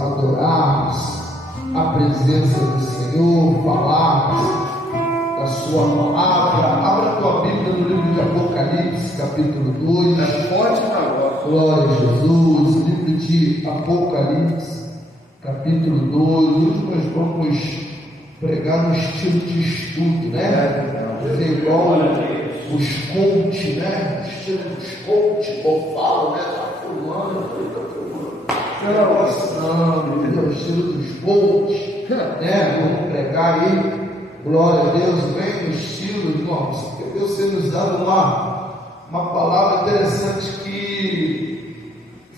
adorarmos a presença do Senhor, falarmos da sua palavra. Abra a tua Bíblia no livro de Apocalipse, capítulo 2. Glória a Jesus. Livro de Apocalipse, capítulo 2. Hoje nós vamos pregar no estilo de estudo, né? Igual os coach, né? O estilo dos coach, ou falo, né? Tá filmando, não, o estilo dos coach, né? Vamos pregar aí. Glória a Deus, bem no estilo, irmãos, porque Deus tem nos dado uma palavra interessante, que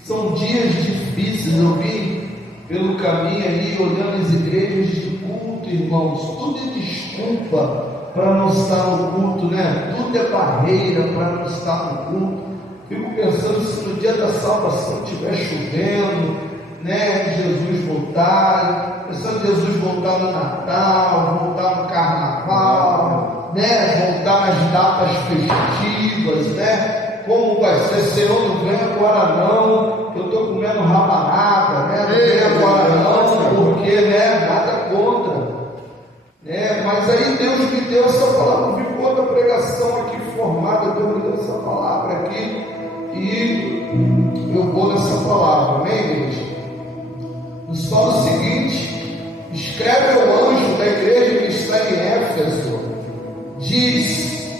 são dias difíceis. Eu vim pelo caminho ali, olhando as igrejas de culto, irmãos, tudo é desculpa para não estar no culto, né? Tudo é barreira para não estar no culto. Fico pensando, se no dia da salvação estiver chovendo, né? Jesus voltar, pensando Jesus voltar no Natal, voltar no Carnaval, né? Voltar nas datas festivas, né? Como vai ser? Senhor, não vem agora não, eu estou comendo rabanada, né? Não vem agora não, porque, né? Nada contra, né? Mas aí Deus me deu essa palavra, vi outra pregação aqui formada, Deus me deu essa palavra aqui, e eu vou nessa palavra, amém, igreja? Nos fala o seguinte: escreve ao anjo da igreja que está em Éfeso, diz: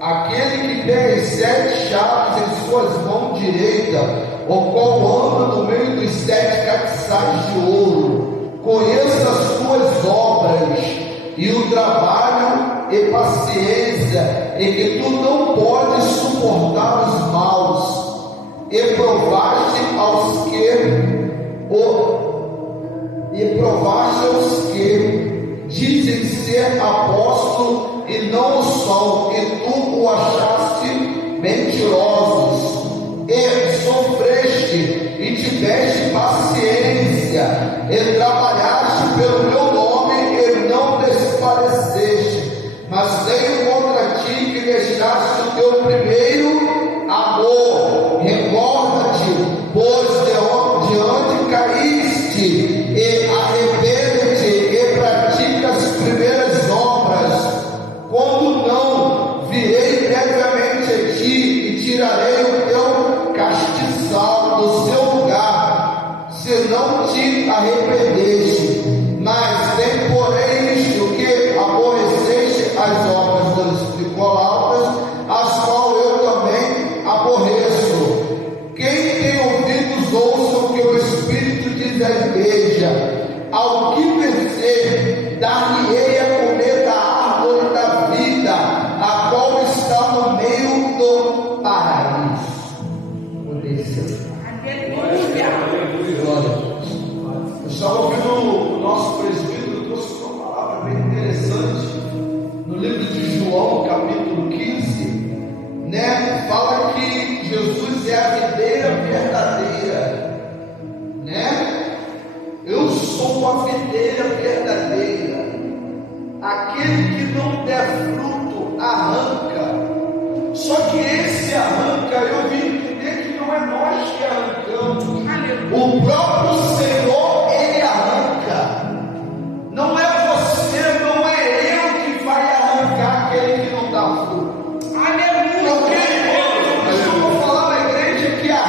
aquele que tem as 7 chaves em suas mãos direita, o qual anda no meio dos 7 castiçais de ouro, conheça as suas obras e o trabalho e paciência, e que tu não podes suportar os maus, e provaste aos que dizem ser apóstolo e não o são, e tu o achaste mentirosos, e sofreste e tiveste paciência, e trabalhaste pelo meu nome e não desfaleceste, mas tenho contra ti que deixaste o teu primeiro amor. Recorda-te, pois, de onde caíste, e arrepende-te e pratica as primeiras obras. Quando não, virei previamente a ti e tirarei o teu castiçal do seu lugar, se não te arrependeste. Mas tem, porém, isto que aborreceste as obras dos Nicolautas, as quais eu também aborreço. Quem tem ouvidos, ouça o que o Espírito diz à igreja. Ao que vencer, dar-lhe-ei a comer da árvore da vida, a qual está no meio do paraíso. Glória. Eu estava ouvindo o nosso presbítero, trouxe uma palavra bem interessante no livro de João, capítulo 15, né? Fala que Jesus é a videira verdadeira, né? Eu sou a videira verdadeira. Aquele que não der fruto arranca. Só que esse arranca, eu vim entender que não é nós que arrancamos. O próprio Senhor, Ele arranca. Não é você, não é eu que vai arrancar aquele que não dá fruto. Aleluia! Eu vou falar na igreja que a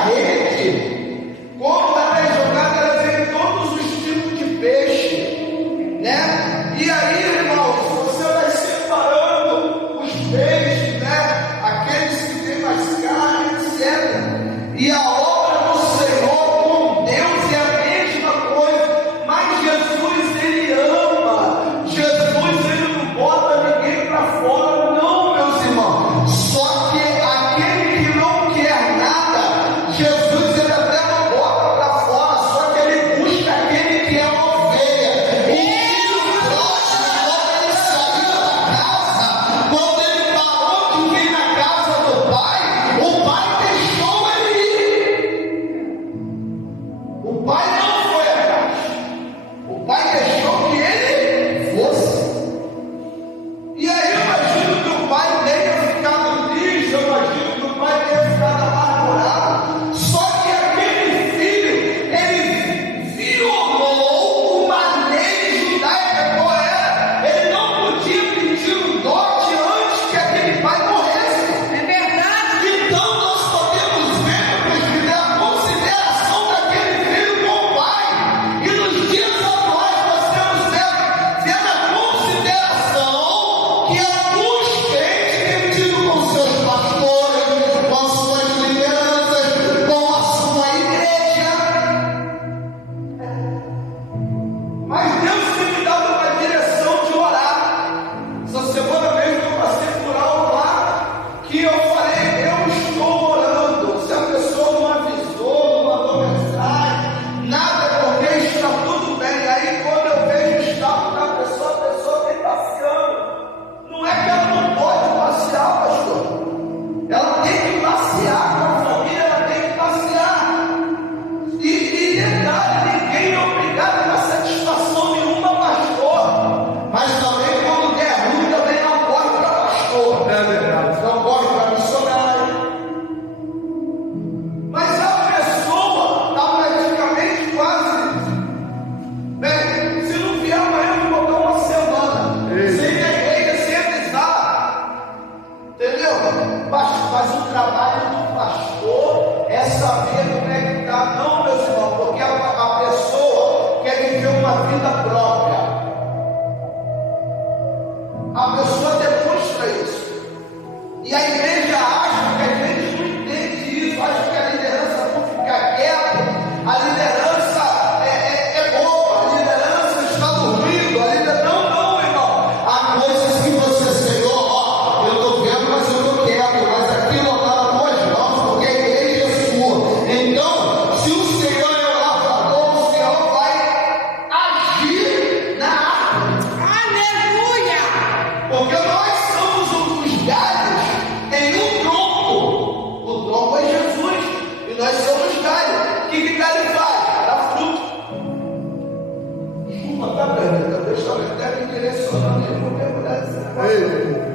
direcionando ele por tempo dessa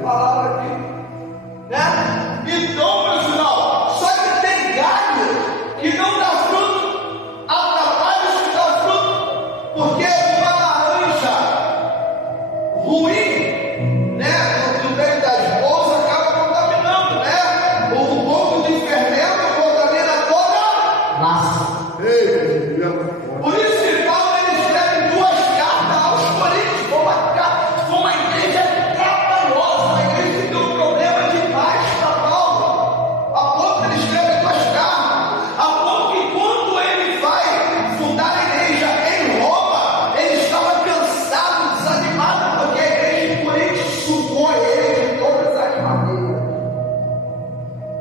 palavra aqui, né? Então, meu irmão, só que tem galho que não dá fruto, atrapalha que dá fruto, porque uma laranja ruim, né, no meio das bolsas acaba contaminando, né? Um pouco de fermento contamina toda a massa. Por isso que Paulo ele escreve duas cartas aos Coríntios, uma igreja trabalhosa, uma igreja que tem um problema demais para Paulo, a ponto que ele escreve duas cartas, a ponto que quando ele vai fundar a igreja em Roma, ele estava cansado, desanimado, porque a igreja de Coríntios sugou ele de todas as maneiras.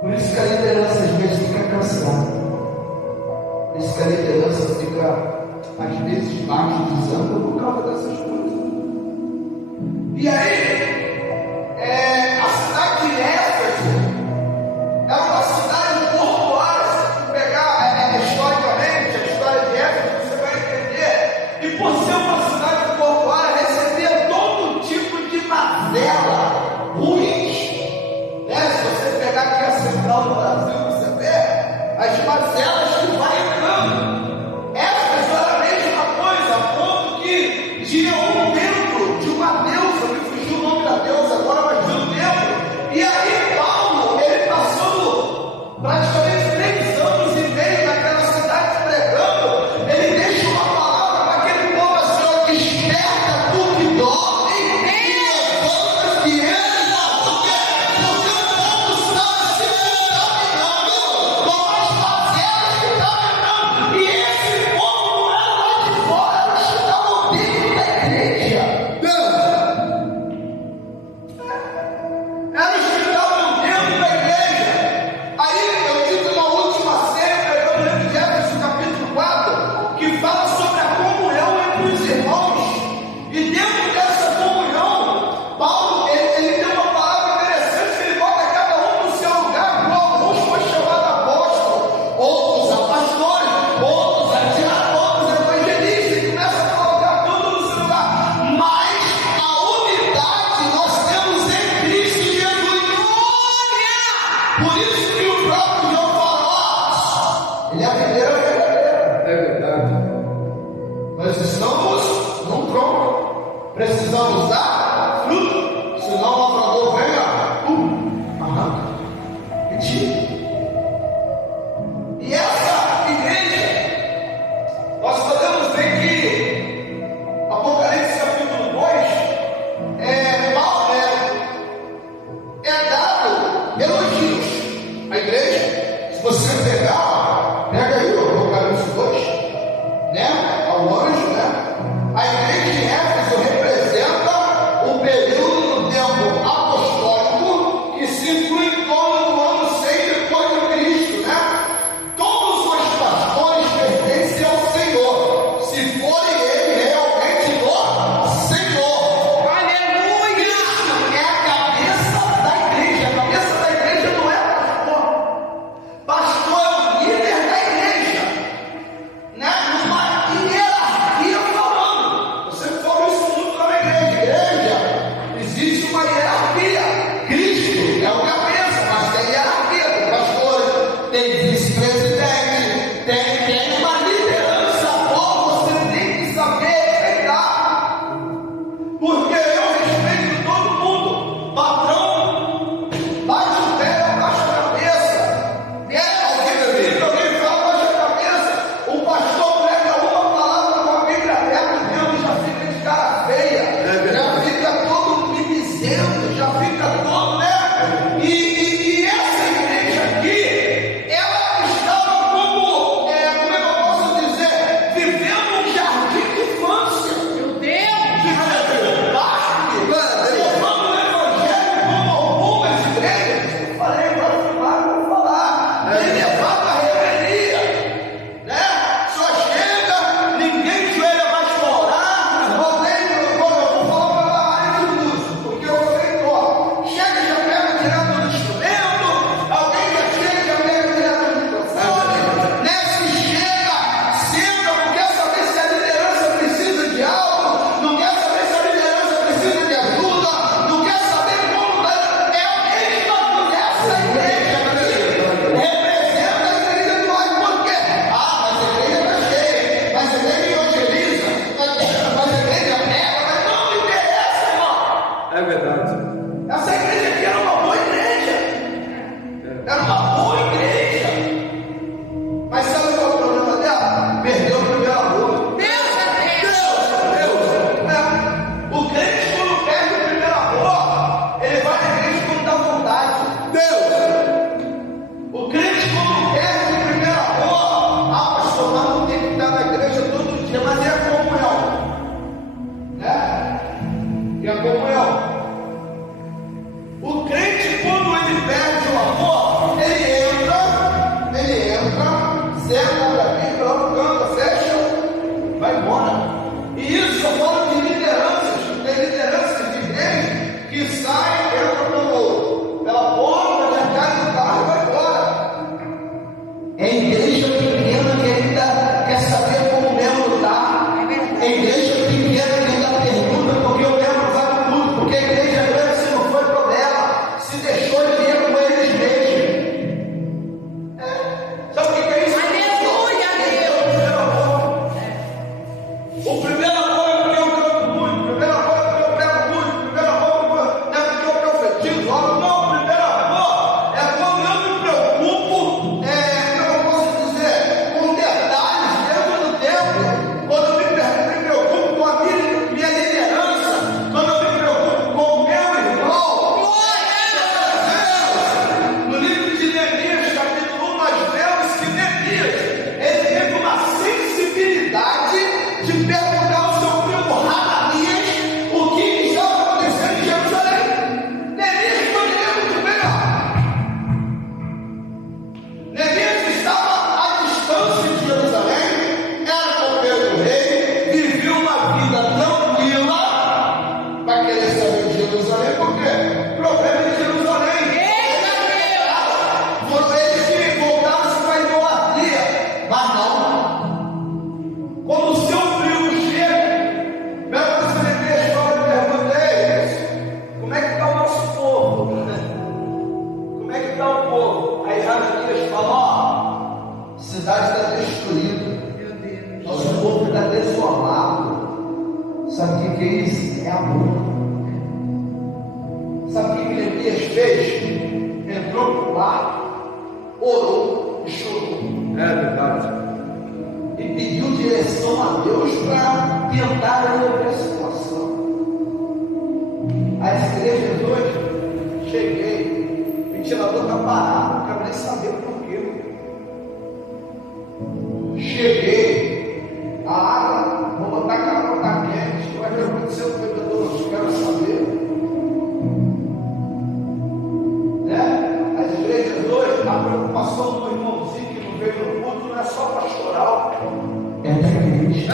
Por isso que a liderança às vezes fica cansada. Por isso que a liderança fica, às vezes, baixo, desanda por causa dessas coisas. E aí, a cidade de Éfeso é uma cidade portuária. Se você pegar historicamente a história de Éfeso, você vai entender. E por ser uma cidade portuária, recebia todo tipo de mazela ruins. Né? Se você pegar aqui a central do Brasil, você vê as mazelas que vai entrando. Éfeso era a mesma coisa, a ponto que tinha um templo de uma deusa, me fugiu o nome da deusa agora, mas de um templo. E aí Paulo, ele passou praticamente 3 anos e meio naquela cidade pregando. Ele deixa uma palavra para aquele povo assim: ó, desperta tu que dorme e levanta que ele não. Porque o povo está se contaminando com as mazelas que estão entrando. E esse povo não era lá de fora, eles estavam dentro da igreja. Era os que estavam dentro da igreja. Aí eu tive uma última série pregando o livro de Éfeso, capítulo 4, que fala sobre a comunhão entre os irmãos. E dentro dessa comunhão, Paulo ele tem uma palavra interessante, que ele bota cada um no seu lugar. Alguns foi chamado apóstolo, outros a pastores, outros a diáconos, evangelistas, e começa a colocar tudo no seu lugar. Mas a unidade nós temos em Cristo Jesus. Glória! Por isso que o próprio João fala: ó, ele é a videira verdadeira. É verdade. Nós estamos num tronco, precisamos dar fruto, senão o lavrador venha, arranca e tira. E essa igreja, nós podemos ver que Apocalipse capítulo 2 é dado elogios à igreja. Se você pegar, pega aí o Apocalipse 2, né? Ao anjo, né? A igreja de Éfeso representa O primeiro apoio é porque eu canto muito, o primeiro apoio é porque eu prego muito, o primeiro apoio é porque eu profetizo. Não, o primeiro apoio é quando eu me preocupo, como eu posso dizer, com detalhes dentro do tempo, quando eu me preocupo com a minha liderança, quando eu me preocupo com o meu irmão. No livro de Neemias, capítulo 1, nós vemos que Neemias, ele teve uma sensibilidade de perguntar ao seu primo Hananias o que estava acontecendo em Jerusalém. Neemias poderia muito melhor. Neemias estava à distância de Jerusalém, era copeiro do rei, vivia uma vida tranquila para querer saber de Jerusalém, porque o problema de Jerusalém foram eles que voltaram-se para a idolatria, mas não. Quando o seu primo chega, mesmo você me a história e perguntei, como é que está o nosso povo? Como é que está o povo? Aí Hananias fala, a cidade está destruída, nosso povo está desolado. Sabe o que é isso? É amor. Sabe o que Neemias fez? Entrou para o quarto, orou e chorou. É verdade. E pediu direção a Deus para tentar resolver a situação. As igrejas hoje, cheguei, o ventilador está parado, não quero nem saber por quê. Cheguei, a água, vou botar que a água está quente, vai acontecer com o vendedor, eu quero saber. As igrejas hoje, a preocupação do irmãozinho que não veio no culto não é só pastoral, é da igreja.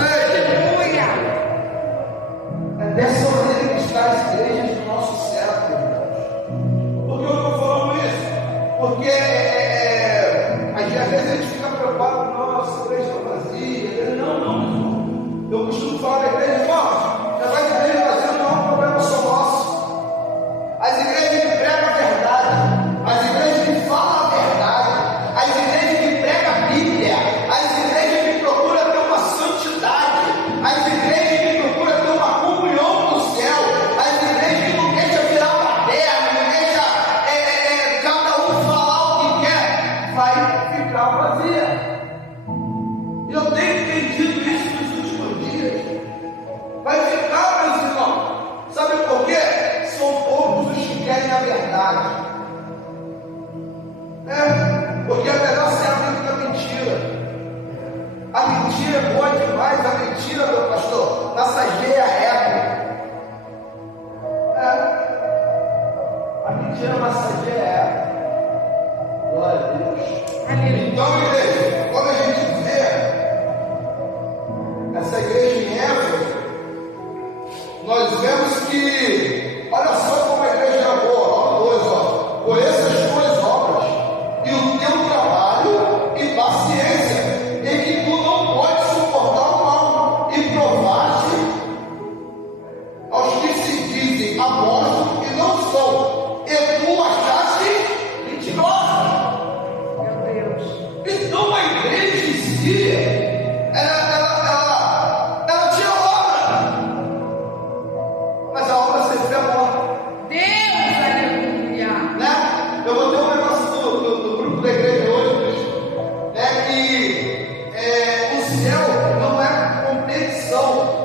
É dessa maneira que está as igrejas do nosso século, irmãos. Por que eu estou falando isso? Porque às vezes a gente fica preocupado com a nossa igreja vazia. Não. Eu costumo falar da igreja, irmãos, já vai a igreja vazia não é um problema só nosso. As igrejas que pregam a verdade, as igrejas que falam a verdade, as igrejas que pregam a Bíblia, as igrejas que procuram ter uma santidade, as igrejas que procuram ter uma comunhão com o céu, as igrejas que não deixam virar baderna, não deixam cada um falar o que quer, vai ficar vazia. Eu tenho entendido isso nos últimos dias. Vai ficar, meus irmãos. Sabe por quê? São poucos os que querem a verdade. Porque é melhor ser amigo da mentira. A mentira é boa demais. A mentira, meu pastor, massageia a égua. A mentira massageia a égua. Glória a Deus. Então, igreja, quando a gente vê essa igreja em Éfeso, nós vemos que, olha só como a igreja é boa, conheça as tuas obras e o teu trabalho e paciência, em que tu não podes suportar o mal, e provaste aos que se dizem apóstolos e não são, e tu achaste mentirosos. Então a igreja em si, ela tinha obra, mas a obra sempre é morta. Deus, aleluia. Né? Eu vou ter um negócio do grupo da igreja hoje, que o céu não é competição.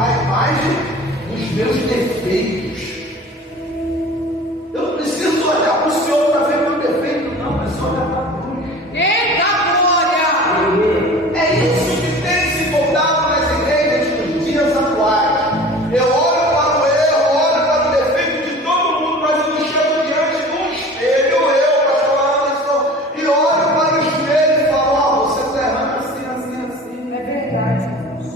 a imagem dos meus defeitos. Eu não preciso olhar para o Senhor para ver meu defeito, não, mas só olhar para a cruz. Eita glória! É isso que tem se voltado nas igrejas nos dias atuais. Eu olho para o erro, olho para o defeito de todo mundo, mas eu chego diante de um espelho, pastor Anderson, e olho para o espelho e falo: ó, você está errando assim. É verdade.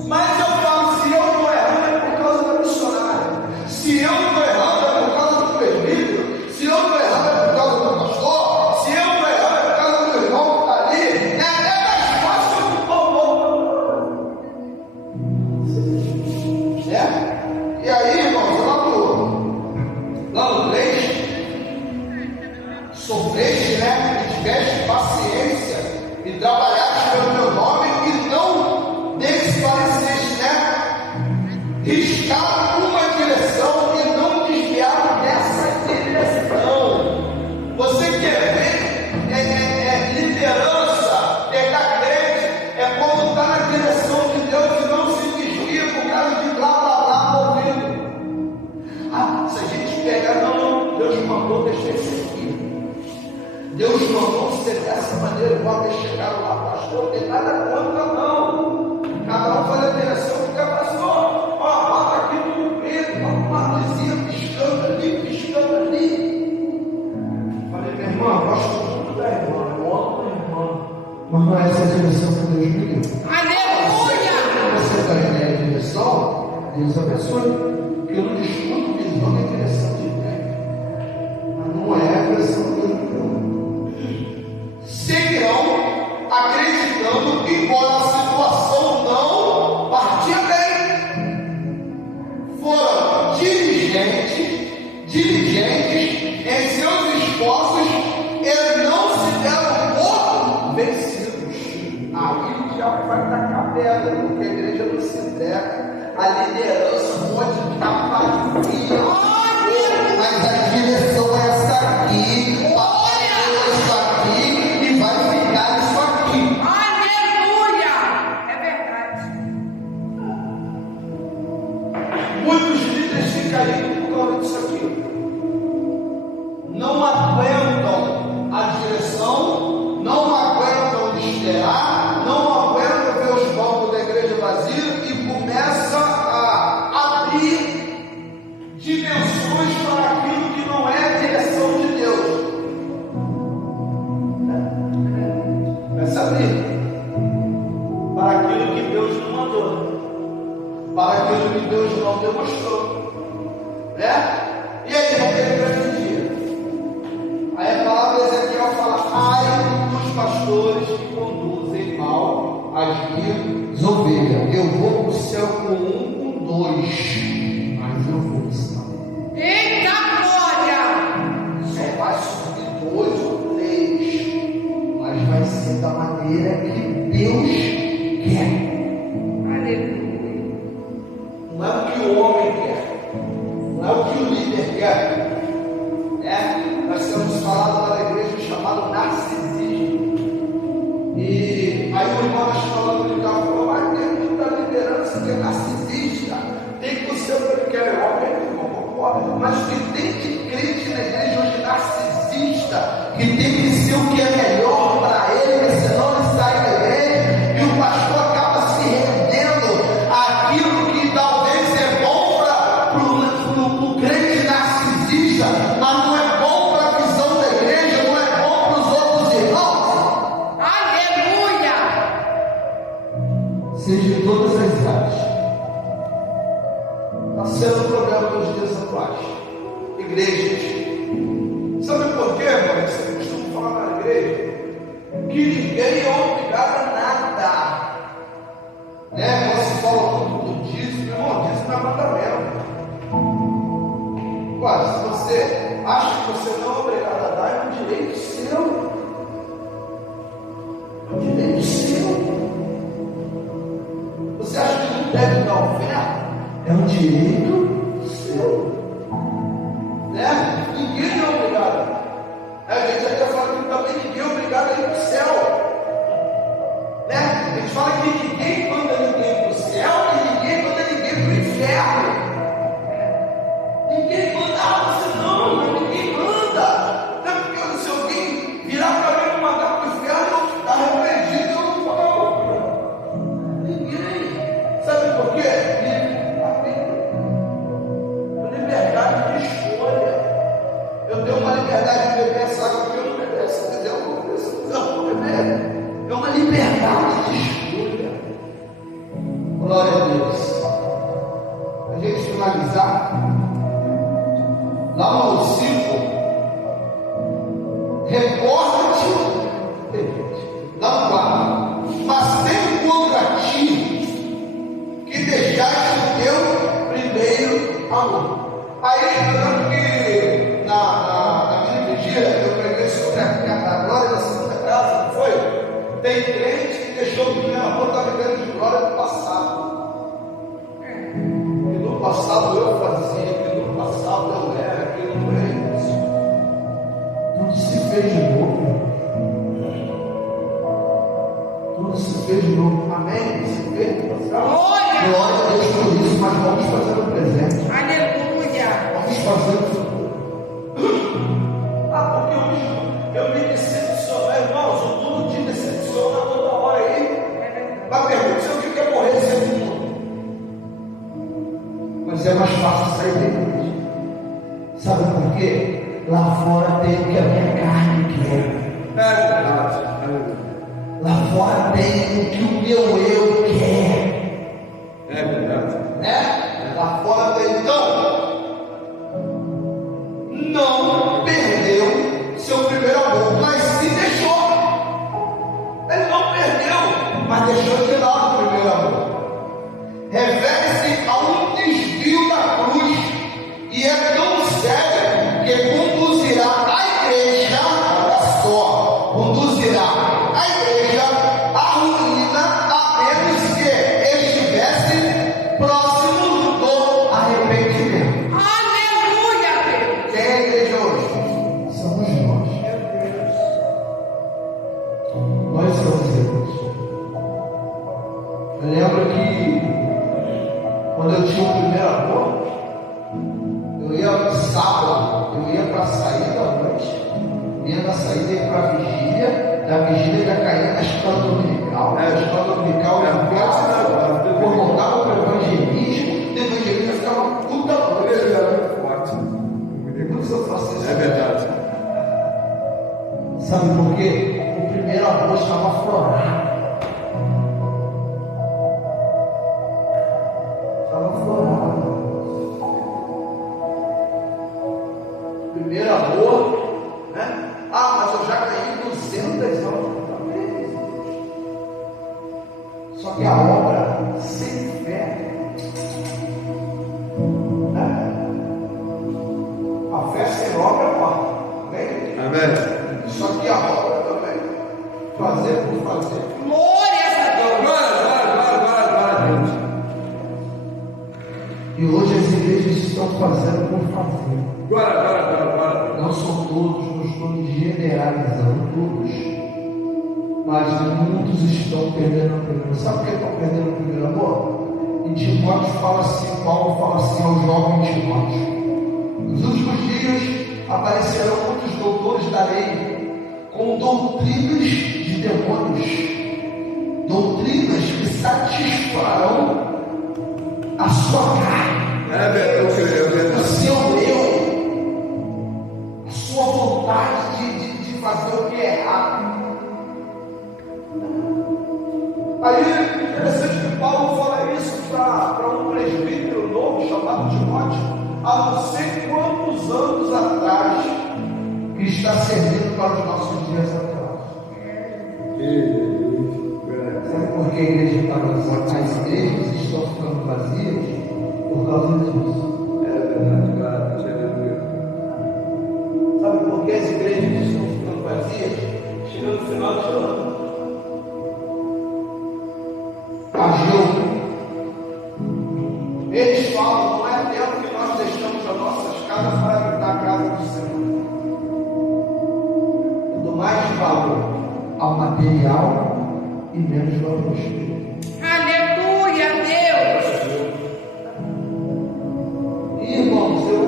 Mas eu falo: se eu estou errando é por causa da missionária, se eu estou errando é por causa do presbítero, se eu estou errando é por causa do pastor, se eu estou errando é por causa do irmão que está ali, é até mais fácil que o povo. E aí, irmãos, lá no 3, sofreste, e tiveste paciência e trabalhaste pelo meu nome e não desfaleceste, riscaram uma direção e não desviaram dessa direção. Você quer ver liderança, pegar crente, é quando está na direção de Deus e não se desvia por causa de blá blá blá ouvindo. Se a gente pegar, não, Deus mandou deixar isso aqui. Deus mandou ser dessa maneira, igual eles chegaram lá, pastor, não tem nada contra, não. Cada um faz a direção que quer, pastor. Ó, bota aqui no preto, uma luzinha piscando ali. Falei: minha irmã, gosto muito da irmã, eu amo a irmã. Mas não é essa a direção que Deus me deu. Aleluia! Você está indo na direção, Deus abençoe. Eu não discuto visão nem direção de Deus. Mas não é a direção dele, não. Seguirão acreditando que, embora a situação não partia bem, foram diligentes em seus esforços e não se deram por vencidos. Aí o diabo vai tacar pedra, porque a igreja não se entrega. A liderança pode estar vazia, mas a direção é essa aqui. Papai Deus está aqui e vai ficar isso aqui. Aleluia! É verdade. Muitos líderes ficam aí por causa disso aqui. Não aguentam a direção, não aguentam esperar, não aguentam ver os bancos da igreja vazios e começa a abrir dimensões para aquilo que não é a direção de Deus. Começa a abrir para aquilo que Deus não mandou, para aquilo que Deus não demonstrou, E aí, vamos ter grande dia. Aí a palavra de Ezequiel fala: ai dos pastores que conduzem mal as minhas ovelhas. Eu vou para o céu com um, com dois, mas eu vou ensinar. Eita glória! Só vai subir 2 ou 3, mas vai ser da maneira que Deus quer. Aleluia! Não é o que o homem quer, não é o que o líder quer. Nós temos falado na igreja chamado narcisismo. E aí o irmão falando de carro falou: mas tem muita liderança que é narcisista, tem que ser o que quer, mas que tem que crente na igreja hoje narcisista, que tem que ser o que é melhor para ele, senão ele sai da igreja e o pastor acaba se rendendo àquilo que talvez é bom para o crente narcisista, mas não é bom para a visão da igreja, não é bom para os outros irmãos. Aleluia! Seja em todas as áreas. Está sendo o problema dos dias atuais. Igrejas. Sabe por quê, irmão? Você costuma falar na igreja que ninguém é obrigado a nada. Quando se fala tudo disso, meu irmão, disso não é mandamento. Se você acha que você não é obrigado a dar, é um direito seu. É um direito seu. Você acha que não deve dar oferta? É um direito seu. Ninguém é obrigado. A gente até fala que também ninguém é obrigado a ir para o céu. A gente fala que ninguém manda ninguém para o céu e ninguém manda ninguém para o inferno. por quê? Liberdade de escolha. Eu tenho uma liberdade de beber essa água que eu não beber. Se quiser, eu vou beber. Se quiser, eu vou beber. É uma liberdade de escolha. Glória a Deus. A gente finalizar. Lá no 5, recorda-te. Lá no 4. Mas tem contra ti que deixaste o teu primeiro amor. Aí, eu lembro que na minha vigília eu preguei sobre a glória da Santa Casa, não foi? Tem crente que deixou o primeiro amor, está vivendo de glória do passado. Que no passado eu fazia, que no passado eu era, que não é isso. Tudo se fez de novo. Tudo se fez de novo. Amém? Se fez do passado. Glória a Deus por isso, mas vamos fazer o presente. Aleluia. Vamos fazer o futuro. Porque hoje eu me decepciono, irmãos, o mundo te decepciona toda hora aí. Mas pergunta se eu queria morrer sem mundo. Mas é mais fácil sair dele. Sabe por quê? Lá fora tem o que a minha carne quer. É verdade. Lá fora tem o que o meu eu quer. É verdade. Né? Lá fora tem. Então, não perdeu seu primeiro amor, mas se deixou. Ele não perdeu, mas deixou de lado o primeiro amor. Refere-se a um desvio da cruz, e é tão sério que conduzirá a igreja, olha só, conduzirá a igreja à ruína, a menos que estivesse próximo do arrependimento. Aleluia, Deus. Quem é a igreja hoje? Somos nós. Nós somos igreja. Eu lembro que quando eu tinha o primeiro amor, eu ia no sábado, eu ia para a saída da noite, ia na saída e ia para a vigília, da vigília já caía na escola dominical, a escola dominical era forte, depois voltava para o evangelismo, depois o evangelismo ficava puta coisa, era muito forte. Depois eu faço isso. É verdade. Sabe por quê? O primeiro amor estava aflorado. Primeiro amor, né? Mas eu já caí 200 vezes. Só que a obra sem fé, né? A fé sem obra é morta. Amém? Amém. Só que a obra também, fazer por fazer. Glória a Deus. Glória a Deus. E hoje as igrejas estão fazendo por fazer. Glória. Não são todos, não estou generalizando todos, mas muitos estão perdendo o primeiro. Sabe por que estão perdendo o primeiro amor? Em Timóteo fala assim, Paulo fala assim ao jovem Timóteo: nos últimos dias aparecerão muitos doutores da lei com doutrinas de demônios, doutrinas que satisfarão a sua carne, o seu eu, a sua vontade de fazer o que é errado. Aí é interessante que Paulo fala isso para um presbítero novo chamado Timóteo, há não sei quantos anos atrás, que está servindo para os nossos dias atuais. Sabe por que a igreja está vazia? As igrejas estão ficando vazias por causa disso. É verdade, cara. Sabe por que as igrejas estão ficando vazias? Chegando no final de ano. Ageu. Eles falam, não é tempo que nós deixamos as nossas casas para habitar a casa do Senhor. Eu dou mais valor ao material e menos valor ao espírito. Aleluia, Deus. E, irmãos, eu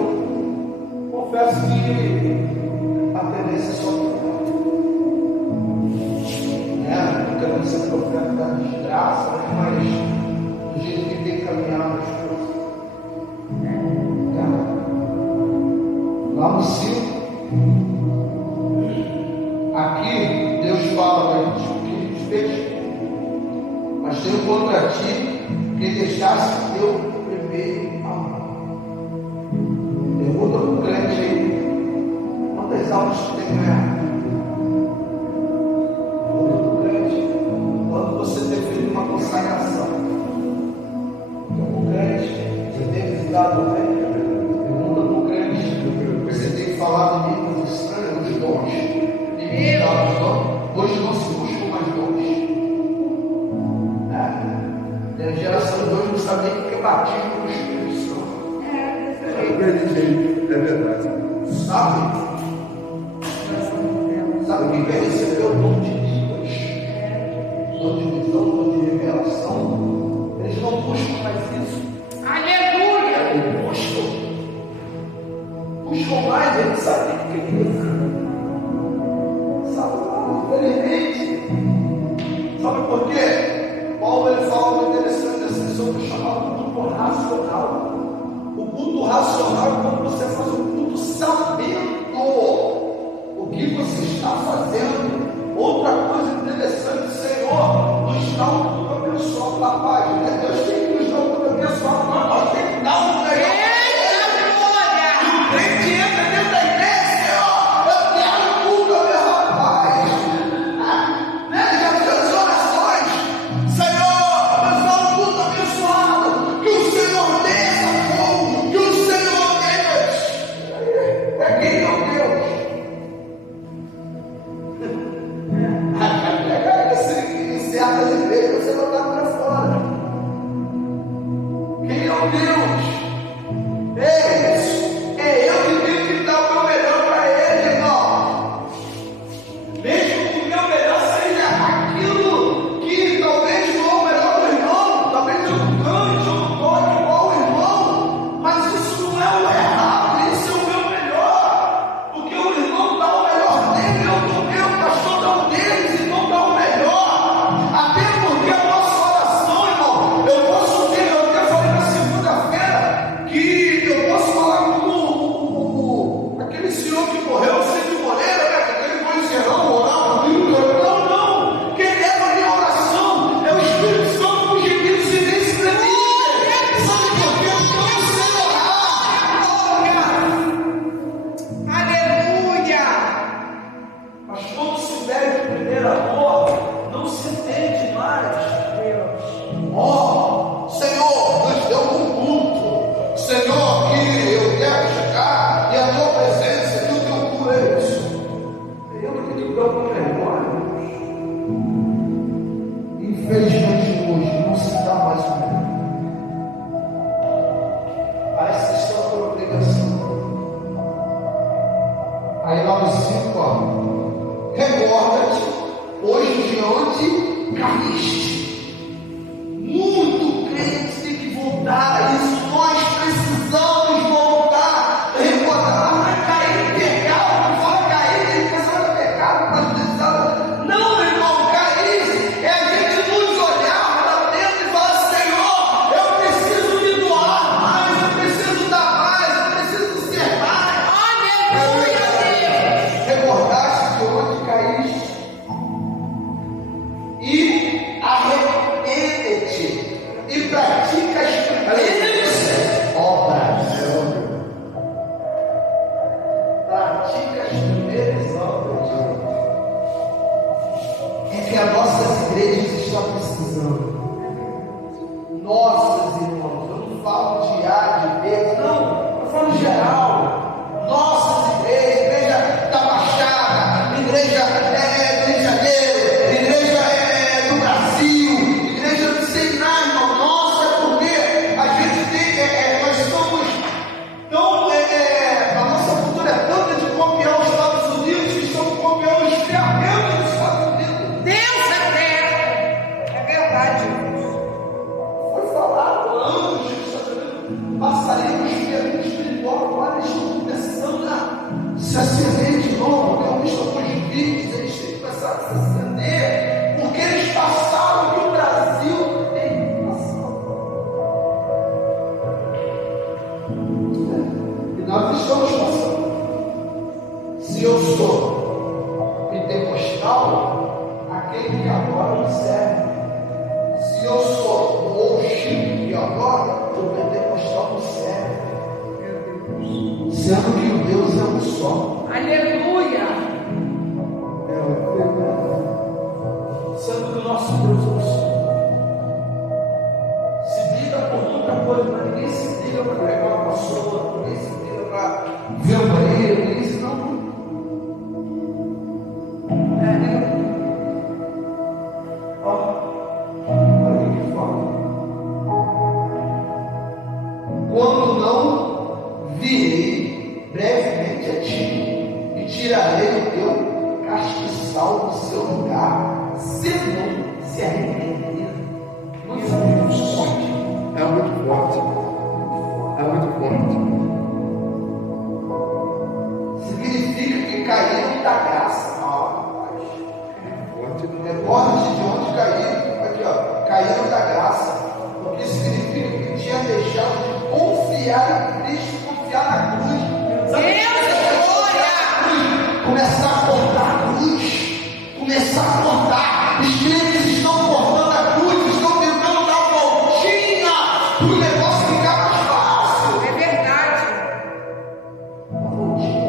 confesso que a tendência é só piorar. Nunca vai ser profeta da desgraça, mas do jeito que tem Lá no 5, aqui Deus fala para a gente o que a gente fez. Mas tenho contra ti que deixasse teu primeiro amor. Pergunta para o crente aí: quantas almas tu tem ganhado? Pergunta para o crente: quando você tem feito uma consagração? Pergunta para o crente: você tem visitado o bem? Pergunta para o crente: você tem falado línguas estranhas dos dons? E os dons? Hoje não se buscam mais dons. A geração de hoje não sabe nem o que é batismo no Espírito Santo. É verdade. Sabe? Sabe o que é receber o dom de línguas? Dom de visão, dom de revelação. Eles não buscam mais isso. Aleluia. Eles buscam mais, eles sabem o que é isso. Sabe? Infelizmente. Sabe por quê? Paulo ele fala muito interessante assim sobre o chamado culto racional. O culto racional é quando você faz um culto sabendo o que você está fazendo. Outra coisa interessante, Senhor, nos dá um culto abençoado da paz. Né? Deus tem que nos dar um culto abençoado, mas nós temos que dar um melhor. E o crente entra dentro da igreja, Senhor, eu quero um culto abençoado da paz. Né? Já fez as orações, Senhor, mas dá um culto abençoado, que o Senhor desça fogo, que o Senhor Deus é quem é o Deus. Em certas igrejas você não está para fora. Quem é o Deus? É eu que tenho que dar o meu melhor para ele, irmão. Mesmo que o meu melhor seja aquilo que talvez não é o melhor do irmão, talvez eu cante ou não toque igual o irmão, mas isso não é o errado, isso é o meu melhor, porque o irmão dá o melhor dele, eu dou o meu, o pastor dá o deles, então dá o melhor, até porque a nossa oração, irmão, eu posso ter, eu até falei na segunda-feira, que eu posso falar como aquele senhor que morreu, Cid Moreira, né? Aquele vozeirão, orava, não, quem leva a minha oração é o Espírito Santo com gemidos e nem se tremia. Sabe por quê? Eu não sei orar. Aleluia. Mas quando se perde o primeiro amor, não se entende mais. Ó, Senhor, nos deu um culto. Senhor, que eu quero chegar e a tua presença e o teu culto é isso. Eu não tenho que dar uma vergonha. Infelizmente hoje não se dá mais o melhor. Parece que estão por obrigação. Aí lá no 5, ó. Recorda-te, pois de onde caíste. Muito crente tem que voltar a isso. Nós precisamos voltar. Recordar, não é cair em pecado. Não fala cair, tem que pensar no pecado, mas precisava. Não, meu irmão, cair é a gente nos olhar para dentro e falar: Senhor, eu preciso me doar mais, eu preciso dar mais, eu preciso ser mais. Aleluia, Deus. Recordar-se de onde caíste e arrepende-te e pratica as primeiras obras. Pratica as primeiras obras. É que as nossas igrejas estão precisando. Nossas irmãos, eu não falo de A, de B, não, eu falo geral. Nossas igrejas, igreja da Baixada, igreja do Rio de Janeiro, igreja do Brasil, igreja do Senai, irmão. Nossa, porque a gente tem, nós somos tão, a nossa cultura é tanta de copiar os Estados Unidos, que estamos copiando os ferramentas dos Estados Unidos. Deus é terra. É verdade. Foi falado anos que os Estados Unidos passariam no espiritual, agora eles estão começando a se acender de novo. Eu vi alguns vídeos, eles têm que começar a se acender, porque eles passaram o que o Brasil tem passado. E nós estamos passando. eu sou pentecostal, aquele que agora me serve. Se eu sou do worship e agora, o pentecostal me serve. Sendo que o Deus é um só. Aleluia. Sendo que o nosso Deus é um só. Se briga por muita coisa, mas ninguém se briga para pegar uma pessoa, ninguém se briga para ver o banheiro, ninguém se não. Olha o que fala. Quando não virei brevemente a ti, e tirarei o teu castiçal do seu lugar, se não se arrepender. Isso é muito forte. É muito forte. É muito forte. Significa que caíram da graça. Forte não é. Recorda-te de onde caíram. Aqui, ó. Caíram da graça. O que significa que tinha deixado de confiar em Cristo, confiar na cruz. Começar a cortar a cruz. Começar a cortar. Os crentes estão cortando a cruz. Estão tentando dar uma voltinha para o negócio ficar mais fácil. É verdade. Uma voltinha.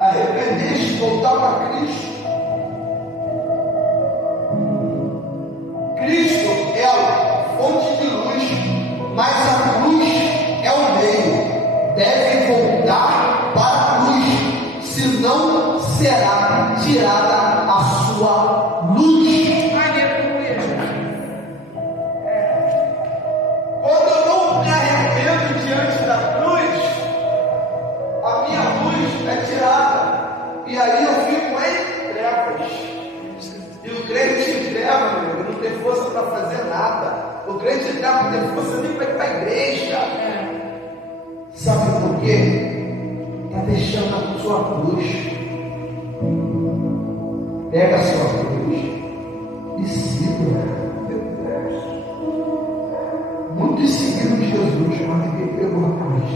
Arrepender-se, voltar para Cristo. Cristo é a fonte de luz, mas a cruz é o meio. Deve voltar para a cruz, senão será tirada a sua luz. Aleluia. Quando eu não me arrependo diante da cruz, a minha luz é tirada. E aí eu fico em trevas. E o crente em trevas, meu amigo, não tem força para fazer nada. O crente em trevas não tem força nem para ir para a igreja. Sabe por quê? Está deixando a sua cruz. Pega a sua cruz e siga. Muitos seguiram Jesus, mas ninguém pegou a cruz.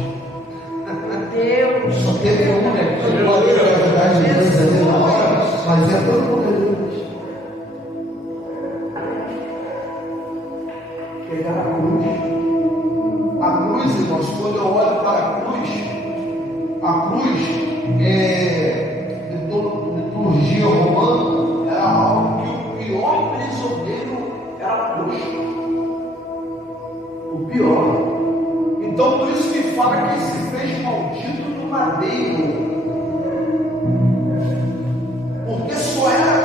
Deus. Só teve um, né? Que pode ver a verdade de Deus ali na hora, mas é todo mundo Jesus. Pegar a cruz. A cruz, irmãos, quando eu olho para a cruz liturgia romana, era algo que o pior prisioneiro era a cruz. O pior. Então, por isso que fala que ele se fez maldito no madeiro. Porque só era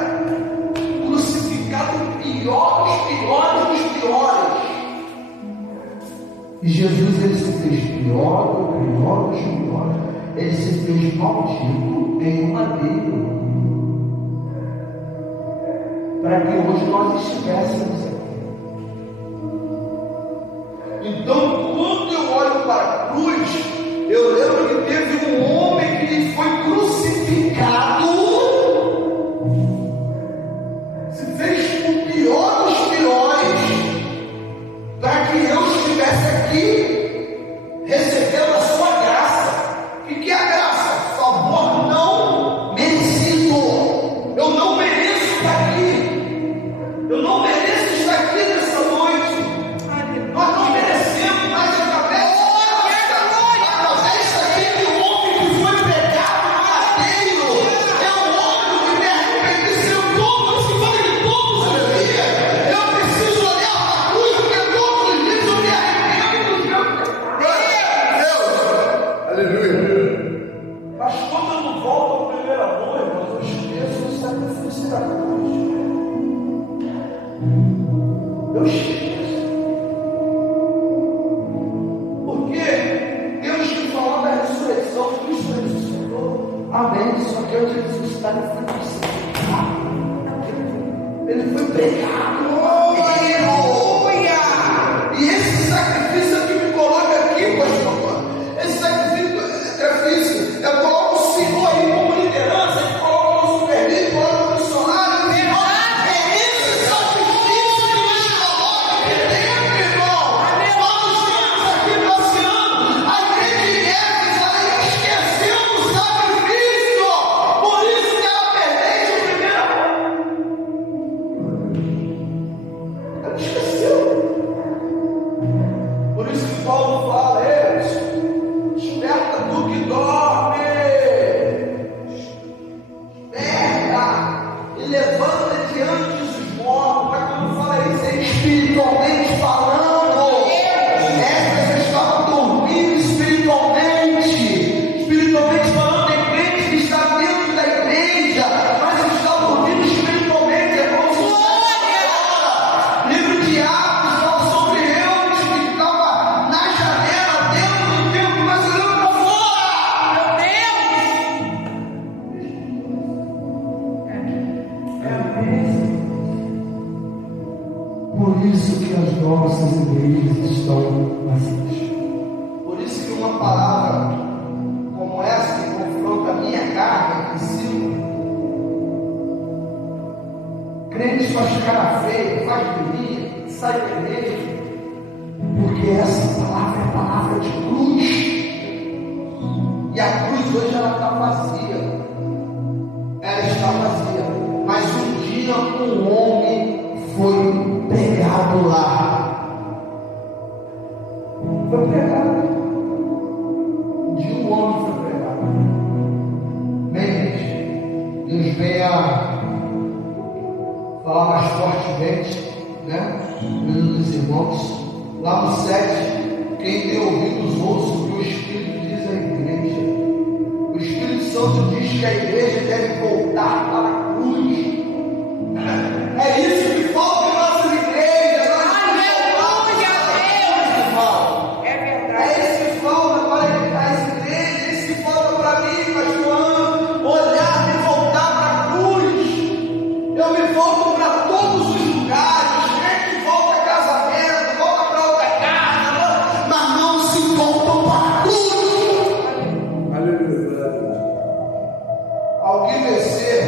crucificado o pior dos piores dos piores. E Jesus, ele se fez pior do pior dos piores. Ele se fez maldito em um madeiro. Para que hoje nós estivéssemos aqui. Então, quando eu olho para a cruz, eu lembro que teve um homem que foi crucificado, se fez o pior dos piores, para que eu estivesse aqui, recebendo a sua graça. O que é a graça? Favor não merecido. Eu não mereço estar aqui. Eu não mereço estar aqui nessa noite. Nós não merecemos, mas através daquele homem que foi pregado no madeiro, é um homem que me arrependi, seu todos que falei todos os dias. Eu preciso olhar para a cruz, porque todos os dias eu me arrependo dos meus pecados. Aleluia. Mas quando eu não volto ao primeiro amor, irmãos, eu esqueço o sacrifício da cruz. Eu esqueço. Porque Deus que falou da ressurreição, Cristo ressuscitou. Amém. Só que antes de ressuscitar, ele foi crucificado. Ele foi pregado. Aleluia. E esse sacrifício que me coloca aqui, pastor. Esse sacrifício eu coloco o Senhor aí como liderança, eu coloco o nosso perdido, coloco o missionário. É esse sacrifício que nos coloca aqui dentro, irmão. Nós estamos aqui passeando. A igreja de Éfeso, ela esqueceu do nossas igrejas estão vazias. Por isso que uma palavra como essa que confronta a minha carne, que ensina, crente faz cara feia, faz birrinha, sai da igreja, porque essa palavra é a palavra de cruz. E a cruz hoje ela está vazia. Ela está vazia. Mas um dia um homem foi pregado lá. Foi pregado. Um dia um homem foi pregado. Bem, Deus venha falar mais fortemente, né? Dos irmãos. Lá no 7, quem tem ouvidos ouça o que o Espírito diz à igreja. O Espírito Santo diz que a igreja deve voltar para a cruz. É isso que falta em nossas igrejas. Aleluia, Deus. É É verdade. isso que falta para as igrejas. É isso que falta para mim, pastor Ana. Olhar e voltar para a cruz. Eu me volto para todos os lugares. Gente volta a casamento, volta para outra casa, mas não se voltam para a cruz. Aleluia. Ao que vencer,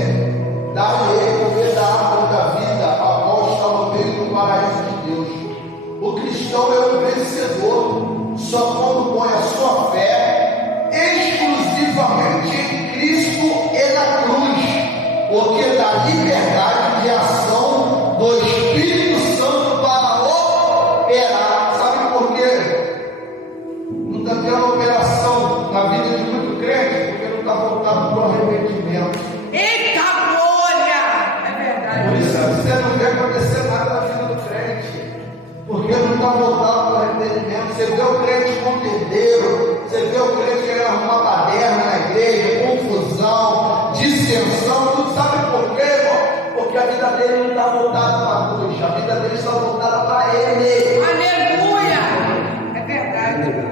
dá-lhe comer da árvore da vida, a qual está mantendo no paraíso de Deus. O cristão é um vencedor só quando põe a sua fé exclusivamente em Cristo e na cruz, porque dá liberdade de ação do Espírito Santo para operar. Sabe por quê? Não está tendo operação na vida de muito crente, porque não está voltado para o arrependimento. Eita glória. É Por verdade. isso você não vê acontecer nada na vida do crente, porque não está voltado para o arrependimento. Você vê o crente contendeiro, você vê o crente querendo arrumar baderna na igreja, confusão, dissensão, tudo. Sabe por quê, irmão? Porque a vida dele não está voltada para a cruz, a vida dele está voltada para ele. Aleluia. É verdade.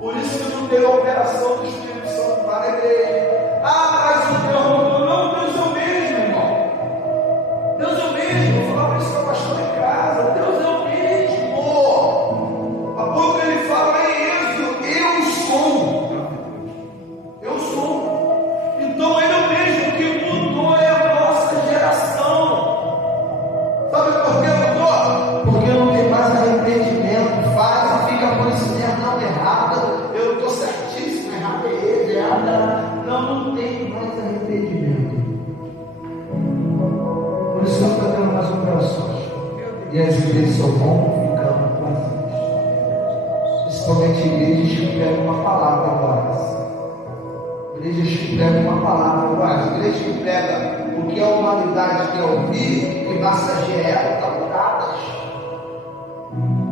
Por isso que não tem a operação do Espírito Santo lá na igreja. Ah, mas o Deus não, Deus é o mesmo, irmão. Deus é o mesmo. Eu falava isso para o pastor em casa. Deus é o mesmo. A boca ele fala em Êxodo: eu sou. Eu sou. Então ele é o mesmo. O que mudou é a nossa geração. Sabe por que mudou? Porque não tem mais arrependimento. Faz e fica por isso mesmo. Não, errado. Eu estou certíssimo. Errado é ele. Errado. Não tem mais arrependimento. Por isso não está tendo mais operações. E as igrejas só vão ficando vazias. Principalmente igrejas que pregam uma palavra base. Igrejas que pregam uma palavra base. Igrejas que pregam o que a humanidade quer ouvir e massageia ela, está lotadas.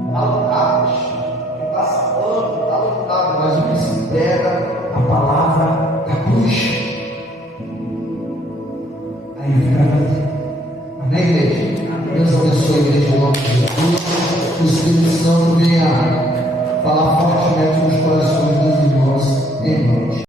Está lotadas. Que passa pano, está lotado. Mas o que se pega a palavra da cruz. Aí fica vazio. Amém, igreja? Deus abençoe a igreja em nome de Jesus. O Espírito Santo venha falar fortemente nos corações dos irmãos. Em nome de Jesus.